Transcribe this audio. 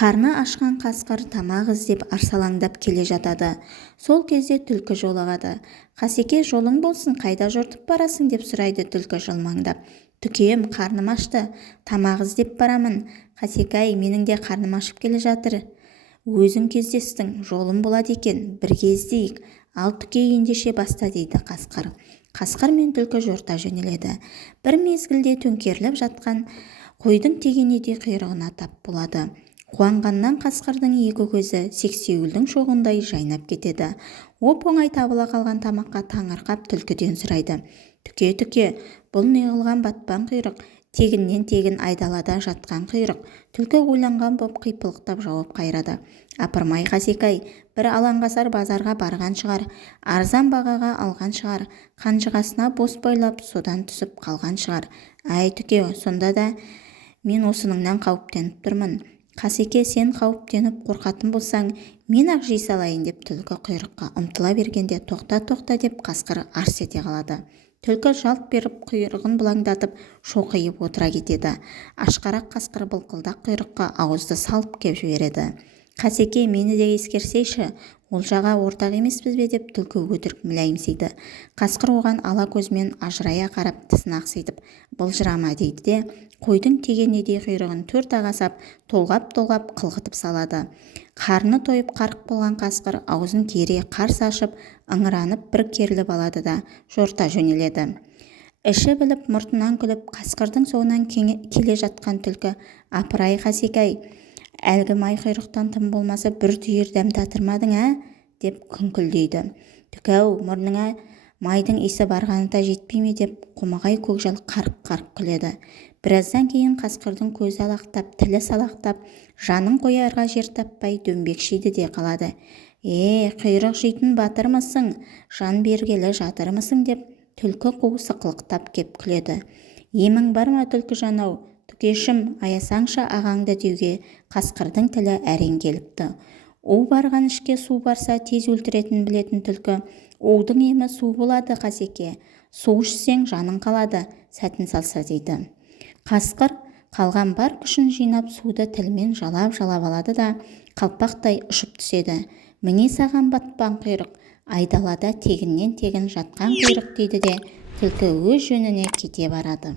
Қарны ашқан қасқыр тамақ іздеп арсалаңдап келе жатады. Сол кезде түлкі жолығады. «Қасеке, жолың болсын, қайда жортып барасың?» деп сұрайды түлкі жылмаңдап. «Түкем, қарным ашты, тамақ іздеп барамын. Қасекай, менің де қарным ашып келе жатыр. Өзің кездестің, жолым болады екен, бірге іздейік. Ал түке ендеше баста» дейді қасқыр. Қасқыр мен түлкі жорта жөнеледі. Бір мезгілде төңкеріліп жатқан қойдың тегенедей құйрығына тап болады. Қуанғаннан қасқырдың екі көзі сексеуілдің шоғындай жайнап кетеді. Оп-оңай табыла қалған тамаққа таңырқап түлкіден сұрайды. «Түке, бұл неғылған батпан құйрық, тегіннен тегін айдалада жатқан құйрық». Түлкі ойланған боп қипылықтап жауап қайырады. «Апырмай Қасекай, бір алаңғасар базарға барған шығар, арзан бағаға алған шығар, қанжығасына бос байлап содан түсіп қалған шығар. Әй Түке, сонда да мен осыныңнан қауіптеніп тұрмын. Қасеке, сен қауіптеніп қорқатын болсаң, мен ақ жей салайын» деп түлкі құйрыққа ұмтыла бергенде тоқта деп қасқыр арс ете қалады. Түлкі жалт беріп құйрығын бұлаңдатып шоқиып отыра кетеді. Ашқарақ қасқыр былқылдақ құйрыққа ауызды салып кеп жібереді. «Қасеке, мені де ескерсейші, олжаға ортақ емеспіз бе?» деп түлкі өтірік мүләйімсейді. Қасқыр оған ала көзімен ажырая қарап тісін ақситып «Былжырама» дейді де қойдың тегенедей құйрығын төрт ағасап толғап қылғытып салады. Қарны тойып қарық болған қасқыр аузын кере қарс ашып ыңыранып бір керіліп алады да жорта жөнеледі. Іші біліп мұртынан күліп қасқырдың соңынан келе жатқан түлкі «Апырай Қасекай, әлгі май құйрықтан тым болмаса бір түйір дәм татырмадың, деп күңкілдейді. «Түк-ау, мұрныңа майдың иісі барғаны да жетпей ме?» деп қомағай көкжал қарқ күледі. Біраздан кейін қасқырдың көзі алақтап, тілі салақтап, жанын қоярға жер таппай дөңбекшиді де қалады. Құйрық жейтін батырмысың, жан бергелі жатырмысың?» деп түлкі қу сықылықтап кеп күледі. «Емің бар ма түлкі жанау? Түкешім, аясаңшы ағаңды» деуге қасқырдың тілі әрең келіпті. У барған ішке су барса тез өлтіретін білетін түлкі «Удың емі су болады Қасеке, су ішсең жаның қалады, сәтін салса» дейді. Қасқыр қалған бар күшін жинап суды тілмен жалап алады да қалпақтай ұшып түседі. «Міне саған батпан құйрық, айдалада тегіннен тегін жатқан құйрық» дейді де түлкі өз жөніне кете барады.